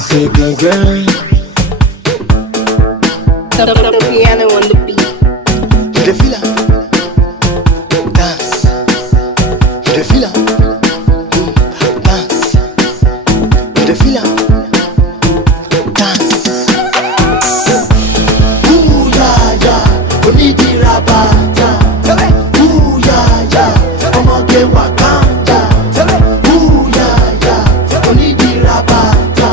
say gang. The piano on the beat. You the feel am? Dance. You the feel am? Dance. You the feel am? Dance. Ooh yeah yeah, onidi rabata. Ooh yeah yeah, ọmọge Wakanda. Ooh yeah yeah, onidi rabata.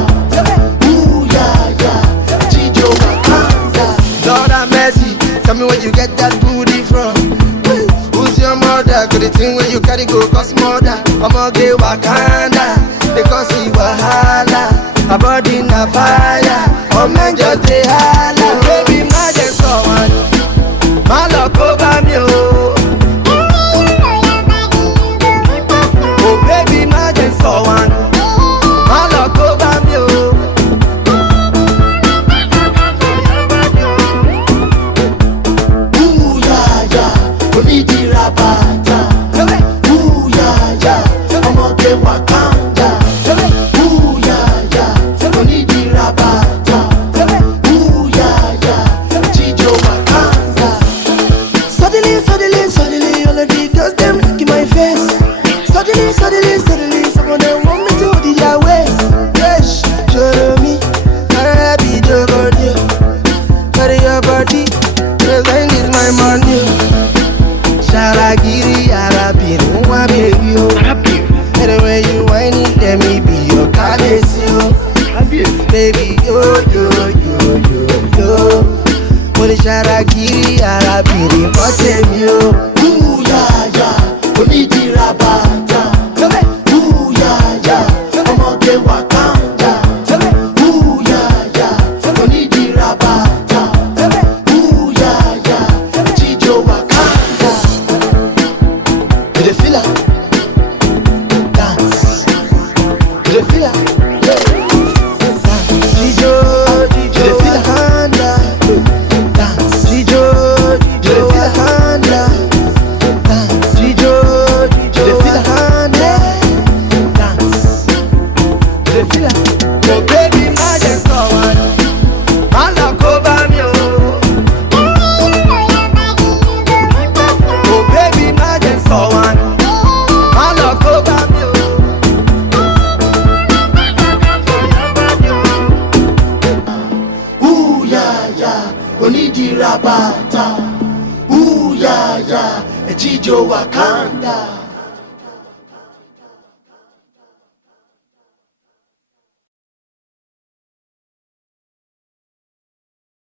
Ooh yeah yeah, Chijo Wakanda. Lord have mercy, tell me where you get that booty from. Who's your mother? Could the thing where you carry go cause mother? Ọmọge Wakanda, they cause you wahala. Her body na fire, oh man just dey hala. Baby má jẹ́ sọ wọn, má lọ kó bá mi o. Oh baby má jẹ́ sọ wọn, má lọ kó bá mi o. Ooh yeah yeah, onidi rabata. Ooh yeah yeah, ọmọge Wakanda. Ooh yeah yeah, onidi rabata. Ooh yeah yeah, Chijo Wakanda. Suddenly, all of the girls them look in my face. Suddenly, some of them want me to hold their waist. Yes, show me, I be the body, carry your body, present is my money. Sharagiri, Arabin, my baby, oh. Anyway you whine it, let me be your caress, yo. Baby, yo. Money Sharagiri, Arabin, what them, yo. Ooh, yeah, onidi rabata. Ooh, yeah, ọmọge Wakanda. Ooh, yeah, onidi rabata. Ooh, yeah, Chijo Wakanda. You the feel am?